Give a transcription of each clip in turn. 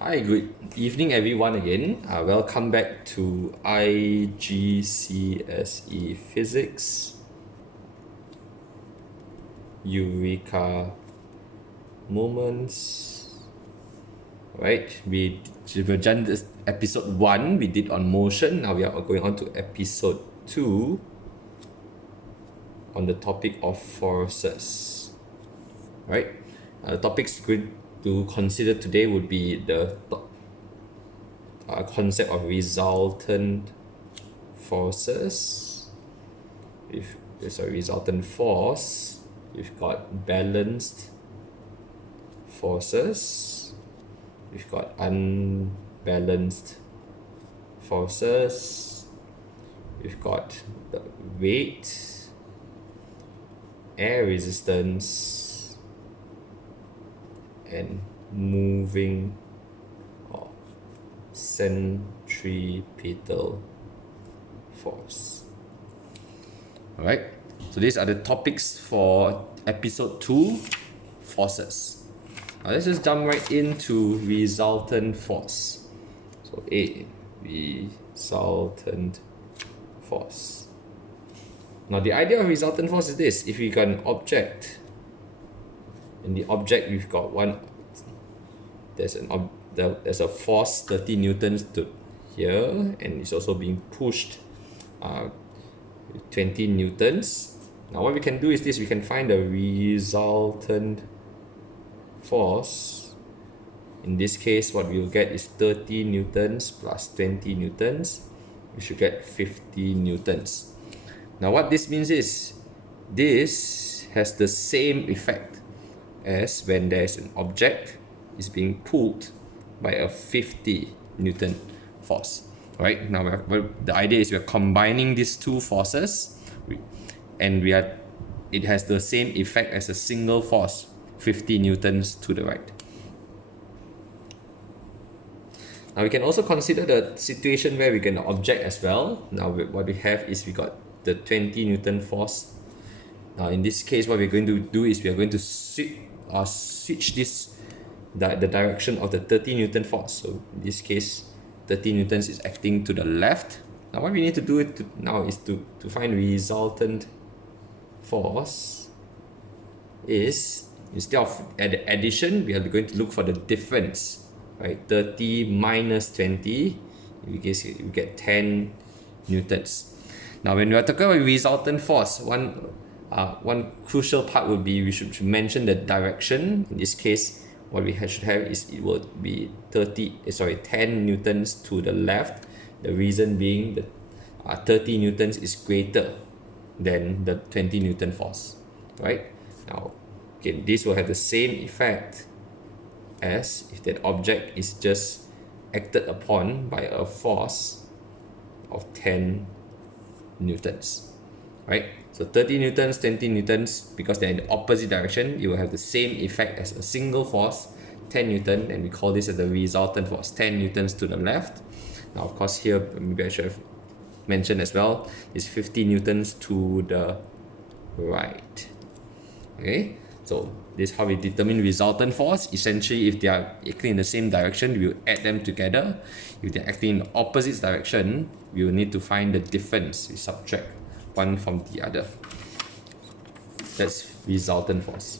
Hi, good evening everyone again. Welcome back to IGCSE Physics Eureka Moments. Right, we've done this episode 1, we did on motion. Now we are going on to episode 2 on the topic of forces. Right, the topics good to consider today would be the concept of resultant forces. If there's a resultant force, we've got balanced forces, we've got unbalanced forces, we've got the weight, air resistance, and moving or centripetal force. Alright, so these are the topics for episode 2, forces. Now let's just jump right into resultant force. So A, resultant force. Now the idea of resultant force is this: if we got an object, in the object we've got there's a force 30 newtons to here, and it's also being pushed 20 newtons. Now what we can do is this: we can find the resultant force. In this case, what we will get is 30 newtons plus 20 newtons. We should get 50 newtons. Now what this means is, this has the same effect as when there's an object is being pulled by a 50 Newton force. Right, now the idea is we're combining these two forces, and it has the same effect as a single force, 50 newtons to the right. Now we can also consider the situation where we get an object as well. Now what we have is we got the 20 Newton force. Now in this case, what we're going to do is we are going to switch the direction of the 30 Newton force. So in this case, 30 newtons is acting to the left. Now what we need to do now is to find resultant force is, instead of addition, we are going to look for the difference. Right, 30 minus 20, in case you get 10 newtons. Now when we are talking about resultant force, one crucial part would be we should mention the direction. In this case, what we should have is it will be 10 newtons to the left. The reason being that 30 newtons is greater than the 20 Newton force. Right, now again, this will have the same effect as if that object is just acted upon by a force of 10 newtons. Right, so 30 newtons, 20 newtons, because they're in the opposite direction, you will have the same effect as a single force, 10 newton, and we call this as the resultant force, 10 newtons to the left. Now of course here, maybe I should have mentioned as well, is 50 newtons to the right. Okay, so this is how we determine resultant force. Essentially, if they are acting in the same direction, we will add them together. If they're acting in the opposite direction, we will need to find the difference. We subtract one from the other. That's resultant force.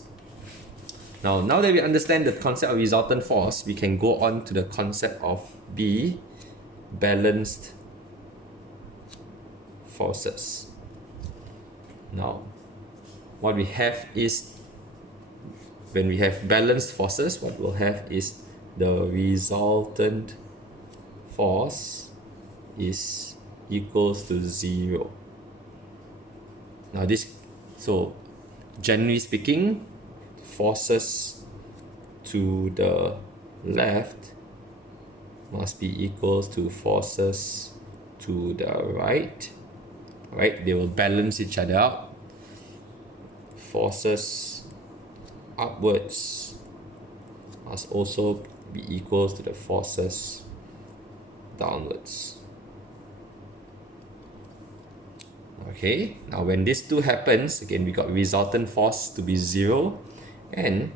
Now that we understand the concept of resultant force, we can go on to the concept of B, balanced forces. Now, what we have is, when we have balanced forces, what we'll have is the resultant force is equals to 0. Now so generally speaking, forces to the left must be equals to forces to the right. Right, they will balance each other out. Forces upwards must also be equals to the forces downwards. Okay, now when this two happens, again we got resultant force to be 0, and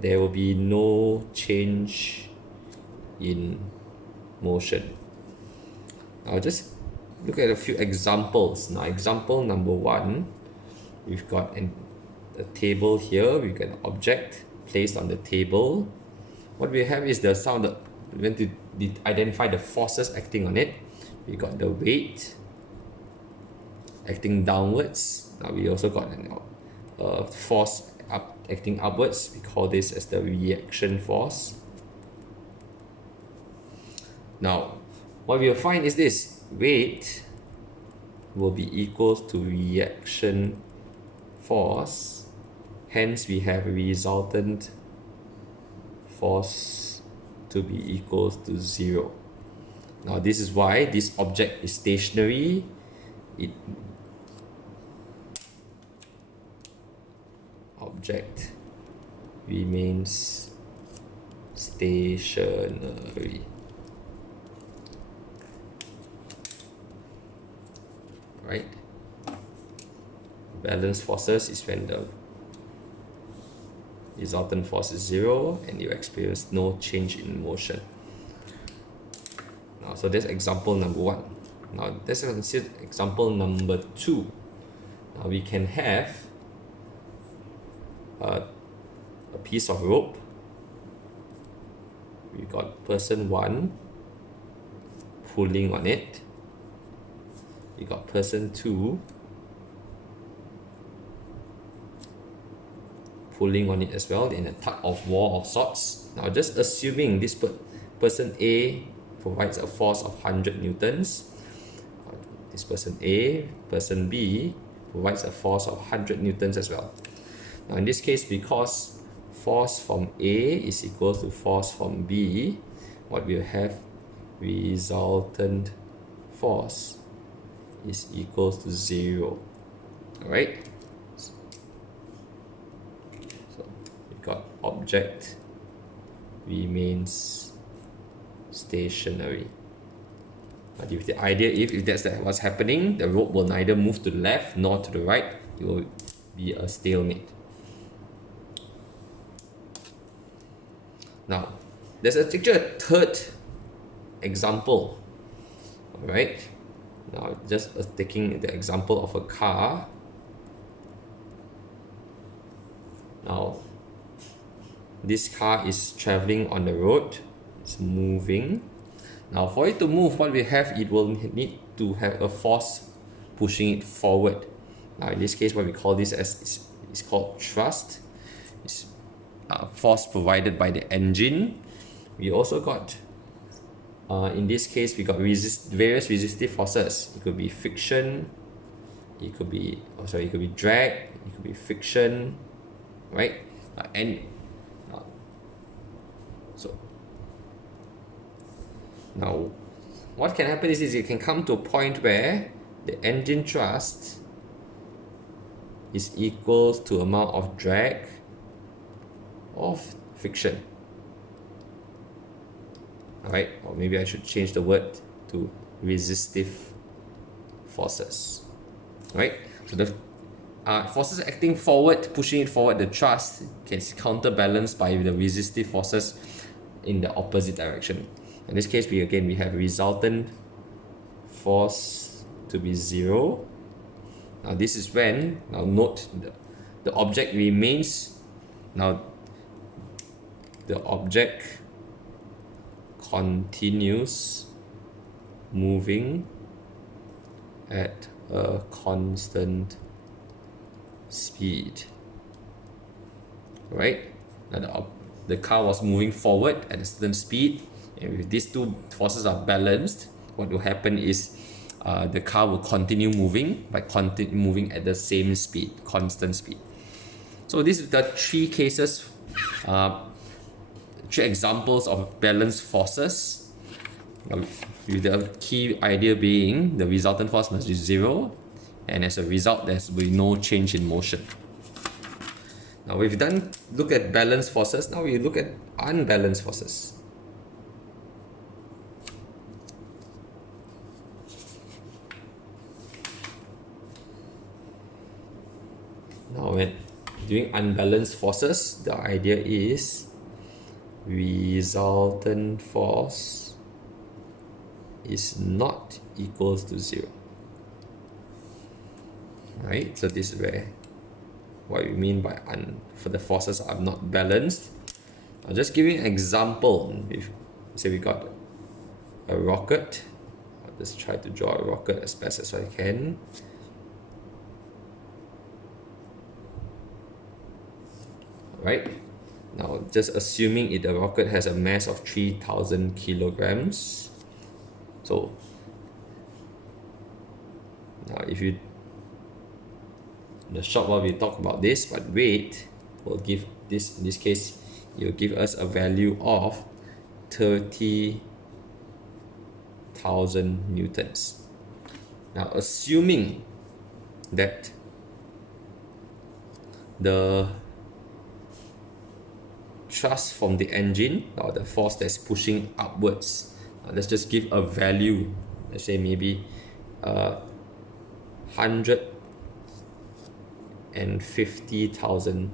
there will be no change in motion. Now just look at a few examples. Now example number 1, we've got a table here. We've got an object placed on the table. What we have is the sound that we want to identify the forces acting on it. We got the weight acting downwards. Now we also got a force acting upwards. We call this as the reaction force. Now what we will find is this: weight will be equal to reaction force. Hence we have resultant force to be equal to 0. Now this is why this object is stationary. Object remains stationary. Right? Balance forces is when the resultant force is 0 and you experience no change in motion. Now, so that's example number 1. Now let's consider example number 2. Now we can have a piece of rope. We got person 1 pulling on it. We got person 2 pulling on it as well in a tug of war of sorts. Now just assuming this person A provides a force of 100 newtons. This person A, person B provides a force of 100 newtons as well. Now in this case, because force from A is equal to force from B, what we'll have, resultant force is equal to 0. Alright? So we got object remains stationary. But if the idea, if that's what's happening, the rope will neither move to the left nor to the right. It will be a stalemate. Now, there's a third example. Alright? Now, just taking the example of a car. Now, this car is traveling on the road. It's moving. Now, for it to move, what we have, it will need to have a force pushing it forward. Now, in this case, what we call this as is called thrust. It's force provided by the engine. We also got, in this case, we got various resistive forces. It could be friction. It could be it could be drag. It could be friction, right? So now, what can happen is it can come to a point where the engine thrust is equal to amount of drag of friction. Alright, or maybe I should change the word to resistive forces. Right? So the forces acting forward, pushing it forward, the thrust can counterbalance by the resistive forces in the opposite direction. In this case, we have resultant force to be 0. Now this is when, now note, the object remains, now the object continues moving at a constant speed. Right? Now the car was moving forward at a certain speed, and if these two forces are balanced, what will happen is the car will continue moving by moving at the same speed, constant speed. So these are the three cases, three examples of balanced forces, with the key idea being the resultant force must be 0, and as a result there will be no change in motion. Now we've look at balanced forces. Now we look at unbalanced forces. Now when doing unbalanced forces, the idea is resultant force is not equals to 0. Right? So this is where what we mean by for the forces are not balanced. I'll just give you an example. If say we got a rocket, I'll just try to draw a rocket as best as I can. Right? Now, just assuming the rocket has a mass of 3,000 kilograms. So, now if you, in the short while we talk about this, but weight will give this, in this case, it will give us a value of 30,000 newtons. Now, assuming that the thrust from the engine, or the force that's pushing upwards, let's just give a value, let's say maybe 150,000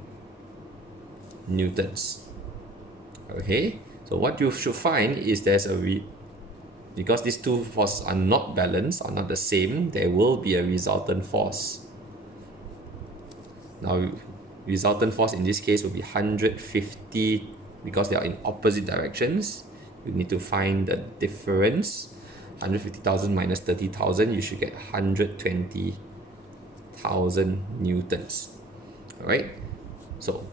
newtons. Okay, so what you should find is there's because these two forces are not balanced, are not the same, there will be a resultant force. Now, resultant force in this case will be 150, because they are in opposite directions. You need to find the difference. 150,000 minus 30,000, you should get 120,000 newtons. Alright, so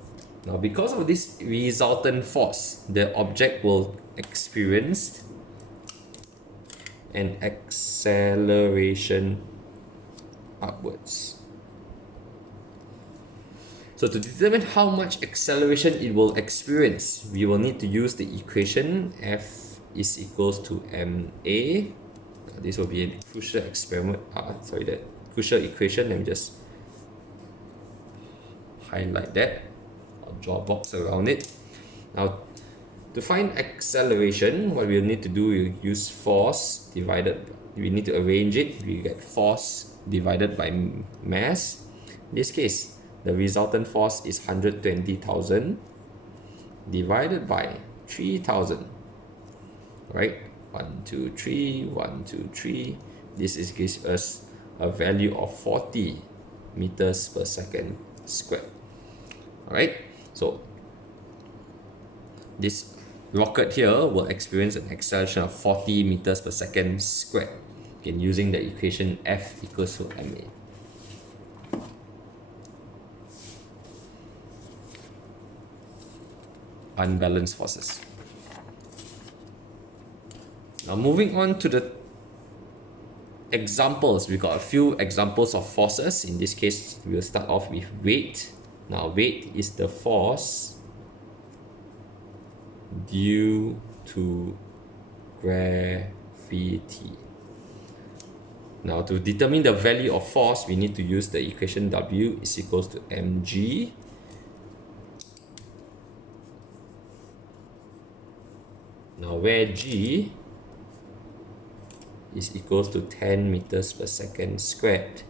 now because of this resultant force, the object will experience an acceleration upwards. So to determine how much acceleration it will experience, we will need to use the equation F is equals to ma. This will be a crucial experiment. The crucial equation. Let me just highlight that. I'll draw a box around it. Now, to find acceleration, what we'll need to do, we'll use force divided. We need to arrange it. We get force divided by mass. In this case, the resultant force is 120,000 divided by 3,000. Right? 1, 2, 3, 1, 2, 3. This gives us a value of 40 meters per second squared. Alright? So this rocket here will experience an acceleration of 40 meters per second squared. Again, using the equation F equals to ma. Unbalanced forces. Now moving on to the examples, we got a few examples of forces. In this case, we will start off with weight. Now weight is the force due to gravity. Now to determine the value of force, we need to use the equation W is equals to mg. Now where G is equals to 10 meters per second squared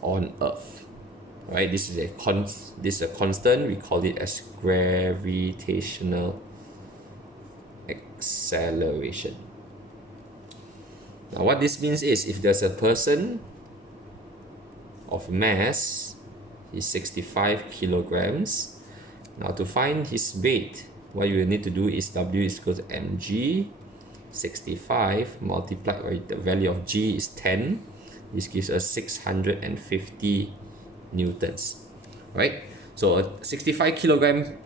on Earth. Right? This is a constant. We call it as gravitational acceleration. Now what this means is, if there's a person of mass is 65 kilograms, now to find his weight, what you will need to do is W is equal to mg, 65 multiplied by the value of G is 10. This gives us 650 newtons. Right? So a 65 kilogram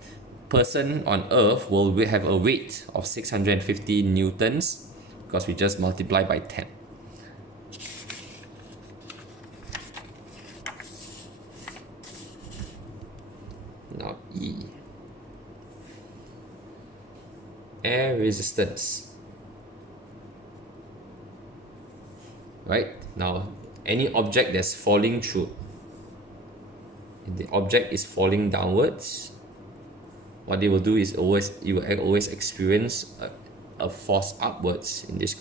person on Earth will have a weight of 650 newtons because we just multiply by 10. Now E. Air resistance. Right? Now, any object that's falling through, if the object is falling downwards, what they will do is you will always experience a force upwards. In this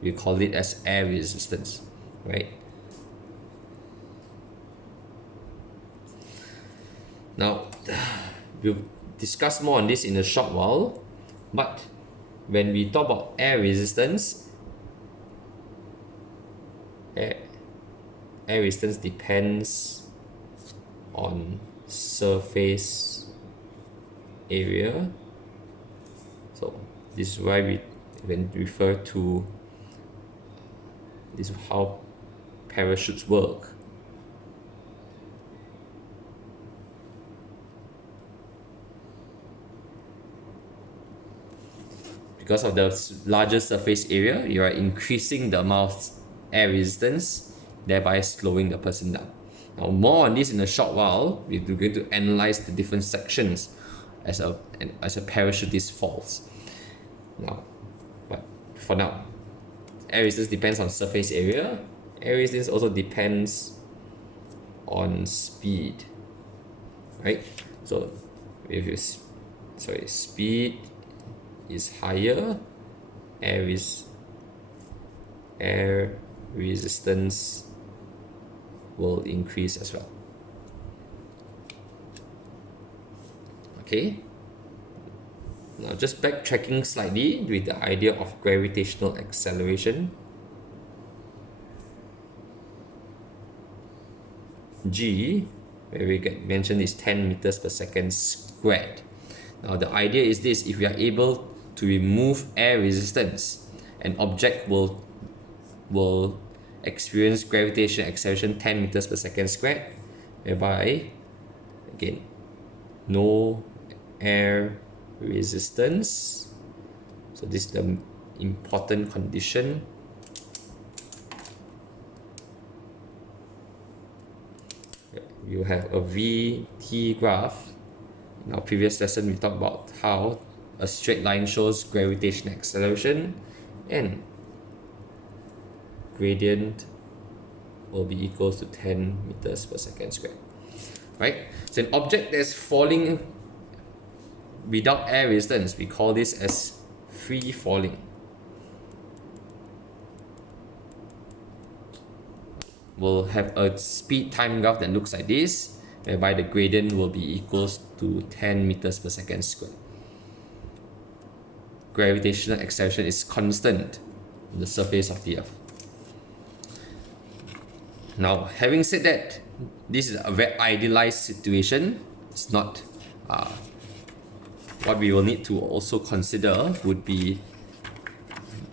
we call it as air resistance, right? Now, we'll discuss more on this in a short while. But when we talk about air resistance, air resistance depends on surface area. So this is why we refer to this is how parachutes work. Because of the larger surface area, you are increasing the amount of air resistance, thereby slowing the person down. Now, more on this in a short while. We're going to analyze the different sections as a parachutist falls. Now, but for now, air resistance depends on surface area. Air resistance also depends on speed, right? So, if you speed is higher, air resistance will increase as well. Okay. Now just backtracking slightly with the idea of gravitational acceleration. G, where we get mentioned, is 10 meters per second squared. Now the idea is this: if we are able to remove air resistance, an object will experience gravitational acceleration 10 meters per second squared, whereby again no air resistance. So this is the important condition. You have a VT graph. In our previous lesson, we talked about how a straight line shows gravitational acceleration and gradient will be equal to 10 meters per second squared. Right? So an object that's falling without air resistance, we call this as free falling. We'll have a speed time graph that looks like this, whereby the gradient will be equals to 10 meters per second squared. Gravitational acceleration is constant on the surface of the Earth. Now, having said that, this is a very idealized situation. It's not what we will need to also consider would be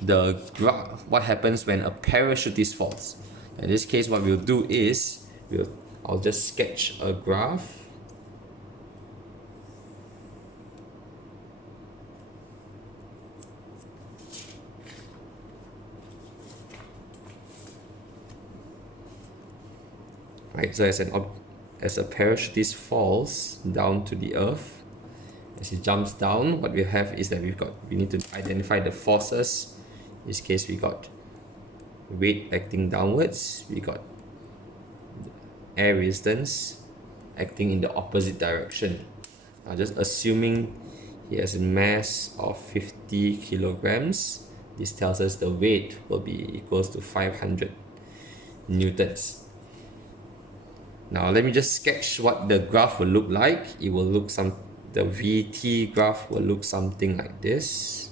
the graph, what happens when a parachutist falls. In this case, what we'll do is I'll just sketch a graph. Right, so as a parachutist falls down to the earth, as he jumps down, what we have is that we need to identify the forces. In this case, we got weight acting downwards, we got air resistance acting in the opposite direction. Now, just assuming he has a mass of 50 kilograms, this tells us the weight will be equals to 500 newtons. Now let me just sketch what the graph will look like. It will look the VT graph will look something like this.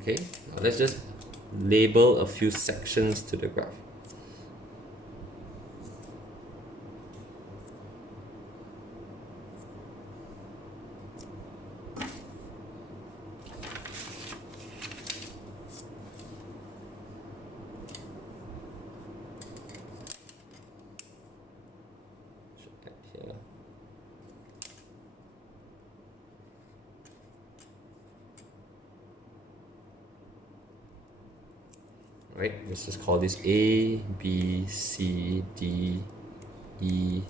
Okay, now let's just label a few sections to the graph. Right, let's just call this A, B, C, D, E,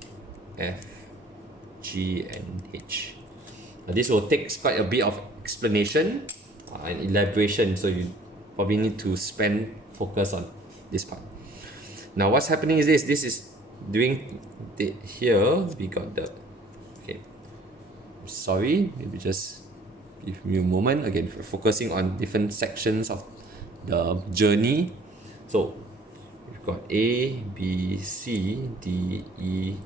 F, G, and H. Now this will take quite a bit of explanation and elaboration, so you probably need to focus on this part. Now what's happening is this is doing here we got the sorry, maybe just give me a moment. Again, focusing on different sections of the journey. So got A, B, C, D, E,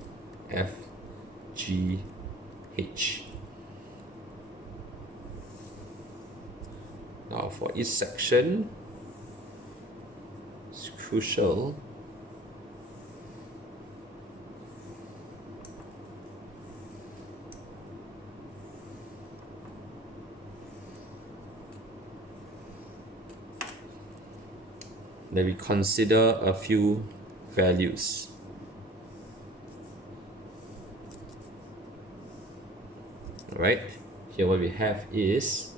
F, G, H. Now for each section, it's crucial that we consider a few values. Alright, here what we have is,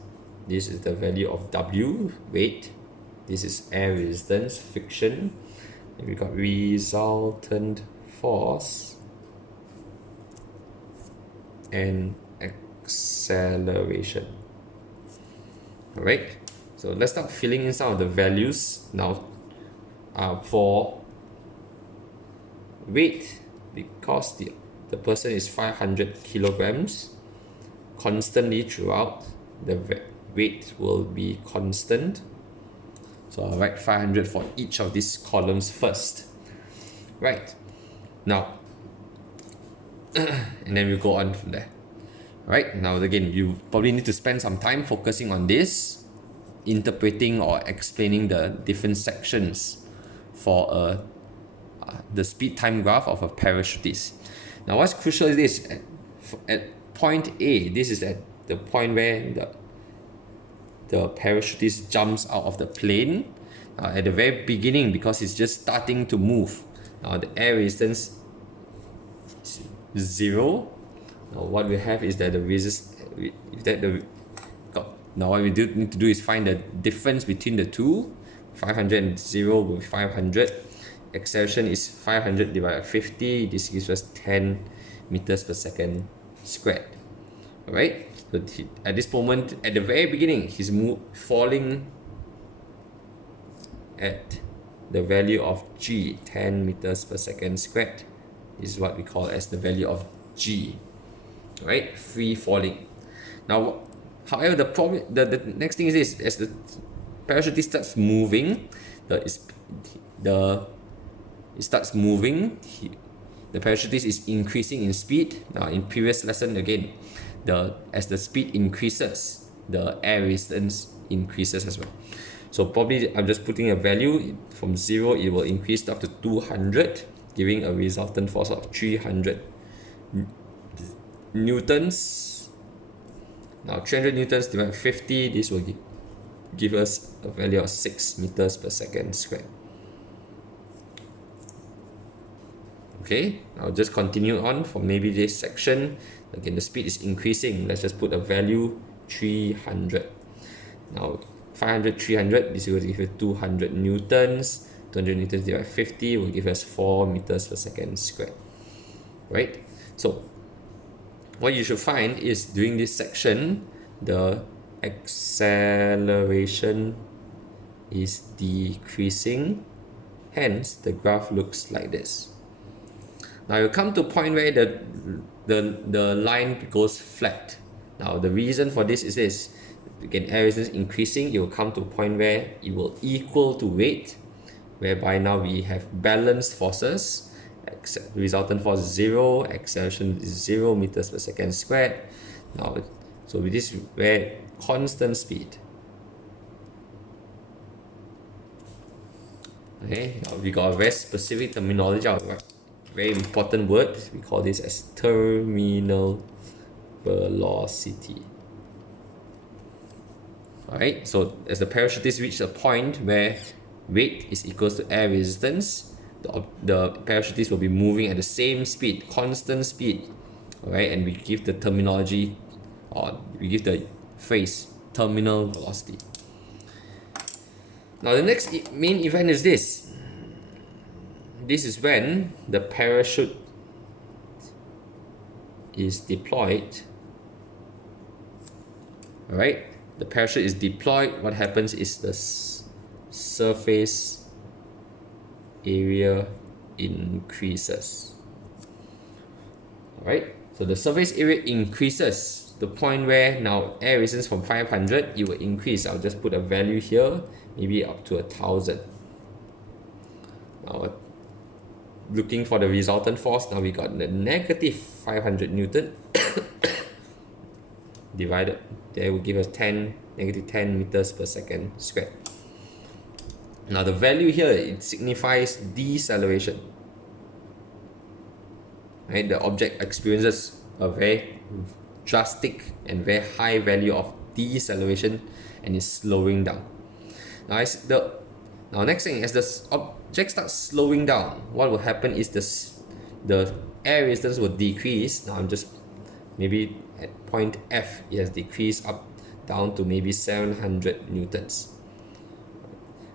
this is the value of W, weight, this is air resistance, friction, and we got resultant force and acceleration. Alright, so let's start filling in some of the values now. For weight, because the person is 500 kilograms, constantly throughout, the weight will be constant. So I'll write 500 for each of these columns first. Right, now, and then we'll go on from there. Right, now again, you probably need to spend some time focusing on this, interpreting or explaining the different sections for the speed time graph of a parachutist. Now what's crucial is this, at point A, this is at the point where the parachutist jumps out of the plane. At the very beginning, because it's just starting to move, the air resistance is 0. Now what we have is that now what we need to do is find the difference between the two. 500 and 0 will be 500. Acceleration is 500 divided by 50. This gives us 10 meters per second squared. Alright, so at this moment, at the very beginning, he's falling at the value of G, 10 meters per second squared. This is what we call as the value of G. Right, free falling. Now, however, the next thing is this: as the parachutist starts moving, the parachutist is increasing in speed. Now, in previous lesson again, as the speed increases, the air resistance increases as well. So probably I'm just putting a value from 0, it will increase up to 200, giving a resultant force of 300 newtons. Now 300 newtons divided by 50, this will give us a value of 6 meters per second squared. Okay, I'll just continue on for maybe this section. Again, the speed is increasing. Let's just put a value 300. Now 500, 300, this will give you 200 newtons. 200 newtons divided by 50 will give us 4 meters per second squared. Right? So what you should find is during this section, the acceleration is decreasing. Hence, the graph looks like this. Now you come to a point where the line goes flat. Now the reason for this is this. Again, air resistance increasing, it will come to a point where it will equal to weight, whereby now we have balanced forces. Resultant force is 0, acceleration is 0 meters per second squared. Now, so with this, where constant speed. Okay, now we got a very specific terminology, very important word. We call this as terminal velocity. Alright, so as the parachutist reaches a point where weight is equals to air resistance, the parachutist will be moving at the same speed, constant speed. Alright, and we give the terminology, or we give the phrase terminal velocity. Now the next main event is this. This is when the parachute is deployed. Alright, the parachute is deployed. What happens is the surface area increases. Alright, so the surface area increases to the point where now air resistance from 500, it will increase. I'll just put a value here, maybe up to 1000. Now, looking for the resultant force, now we got the negative 500 Newton divided, that will give us negative 10 meters per second squared. Now the value here, it signifies deceleration. Right? The object experiences a very drastic and very high value of deceleration and is slowing down. Now next thing, as the object starts slowing down, what will happen is the air resistance will decrease. Now I'm just maybe at point F, it has decreased down to maybe 700 newtons.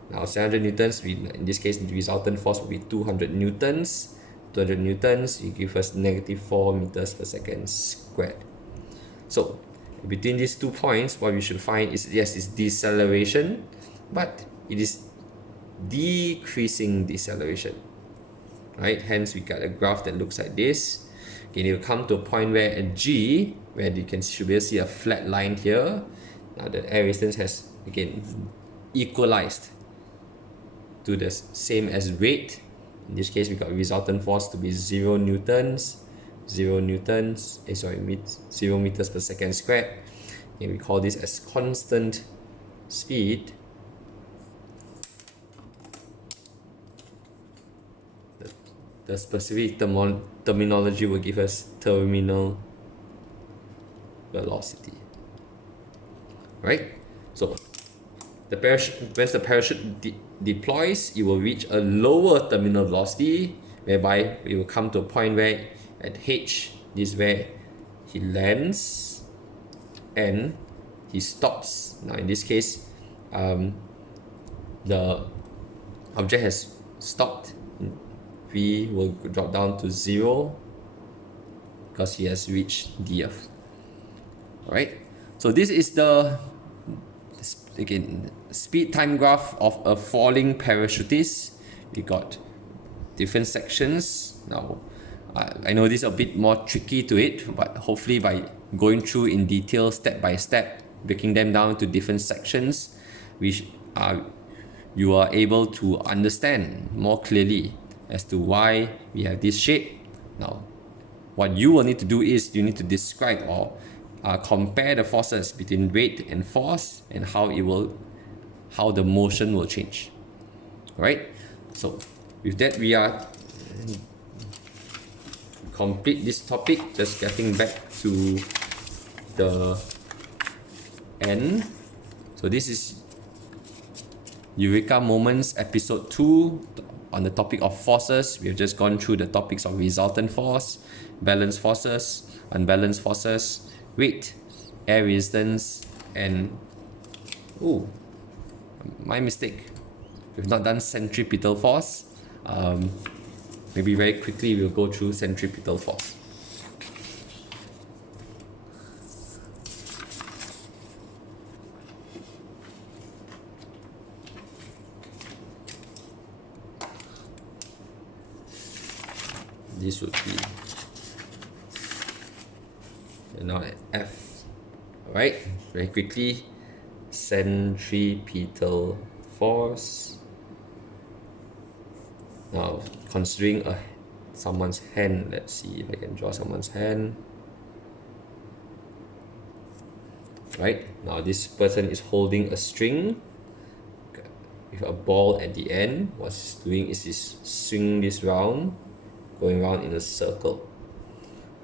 Now 700 newtons, in this case the resultant force will be 200 newtons. 200 newtons, it gives us negative 4 meters per second squared. So between these 2 points, what we should find is, yes, it's deceleration, but it is decreasing deceleration, right? Hence we got a graph that looks like this. Okay, you come to a point where at G, where you should be able to see a flat line here. Now the air resistance has again equalized to the same as weight. In this case, we got resultant force to be 0 newtons, 0 meters per second squared. And we call this as constant speed. The specific terminology will give us terminal velocity. Right? So once the parachute deploys, it will reach a lower terminal velocity, whereby it will come to a point where at H, this is where he lands and he stops. Now in this case, the object has stopped. V will drop down to 0 because he has reached the Earth. Alright, so this is the again speed time graph of a falling parachutist. We got different sections. Now I know this is a bit more tricky to it, but hopefully by going through in detail step by step, breaking them down to different sections, you are able to understand more clearly as to why we have this shape. Now what you will need to do is you need to describe or compare the forces between weight and force and how the motion will change. Alright, so with that we are complete this topic. Just getting back to the end. So this is Eureka Moments episode 2 on the topic of forces. We have just gone through the topics of resultant force, balanced forces, unbalanced forces, weight, air resistance, and my mistake, we've not done centripetal force. Maybe very quickly we'll go through centripetal force. This would be now at F. Alright, very quickly, centripetal force. Now considering someone's hand, let's see if I can draw someone's hand. Right, now this person is holding a string with a ball at the end. What he's doing is he's swinging this round, going around in a circle.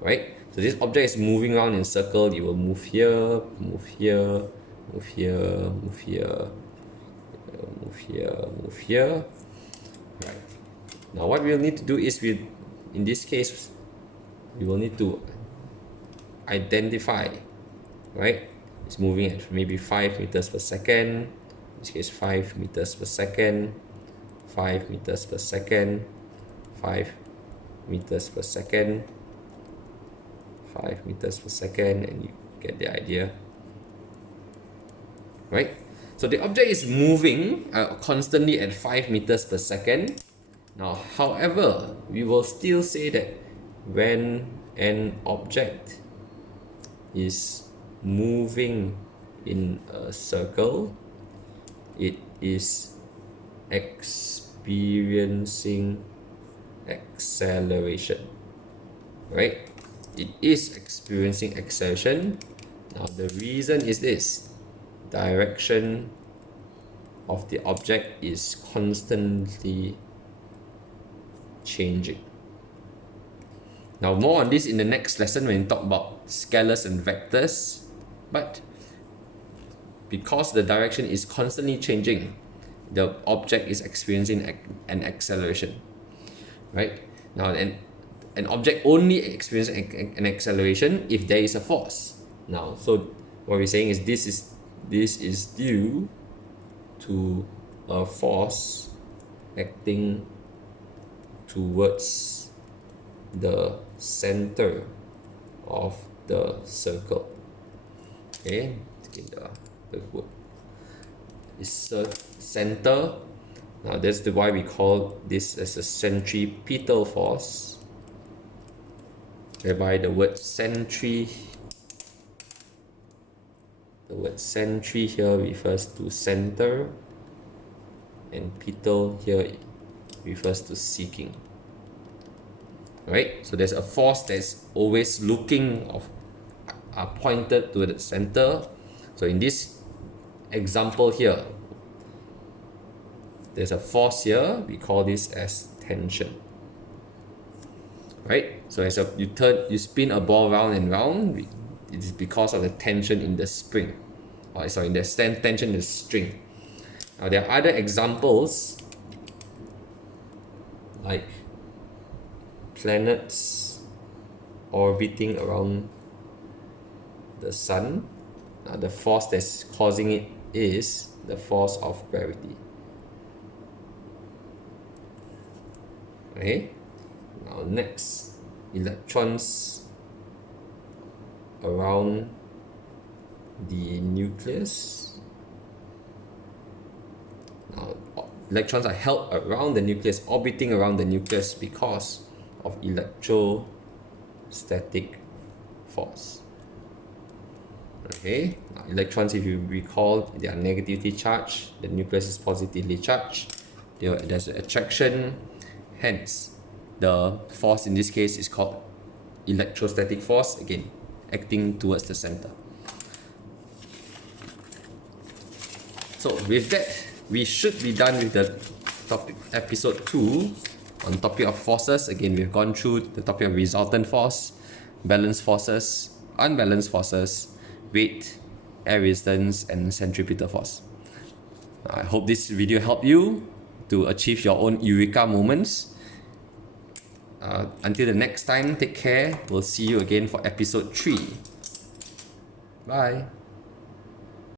Right, so this object is moving around in a circle. You will move here, move here, move here, move here, move here, move here. Right, now what we'll need to do is in this case we will need to identify, right, it's moving at maybe 5 meters per second. In this case 5 meters per second, 5 meters per second, 5 meters per second, 5 meters per second, and you get the idea, right? So the object is moving constantly at 5 meters per second. Now, however, we will still say that when an object is moving in a circle, it is expanding experiencing acceleration, right? It is experiencing acceleration. Now the reason is this: direction of the object is constantly changing. Now more on this in the next lesson when we talk about scalars and vectors, but because the direction is constantly changing, the object is experiencing an acceleration, right? Now an object only experiences an acceleration if there is a force. Now, so what we're saying is this is due to a force acting towards the center of the circle. Okay, in the word is center. Now that's why we call this as a centripetal force, whereby the word centri here refers to center, and petal here refers to seeking. Right? So there's a force that's always looking pointed to the center. So in this example here, there's a force here. We call this as tension. Right? So as you spin a ball round and round, it is because of the tension in the spring. Sorry, the tension in the string. Now there are other examples like planets orbiting around the sun. Now the force that's causing it is the force of gravity. Okay. Now next, electrons around the nucleus. Now electrons are held around the nucleus, orbiting around the nucleus because of electrostatic force. Okay, now electrons, if you recall, they are negatively charged, the nucleus is positively charged, there's an attraction, hence the force in this case is called electrostatic force, again acting towards the center. So with that, we should be done with the topic episode 2 on topic of forces. Again, we've gone through the topic of resultant force, balanced forces, unbalanced forces, weight, air resistance, and centripetal force. I hope this video helped you to achieve your own Eureka moments. Until the next time, take care. We'll see you again for episode 3. Bye.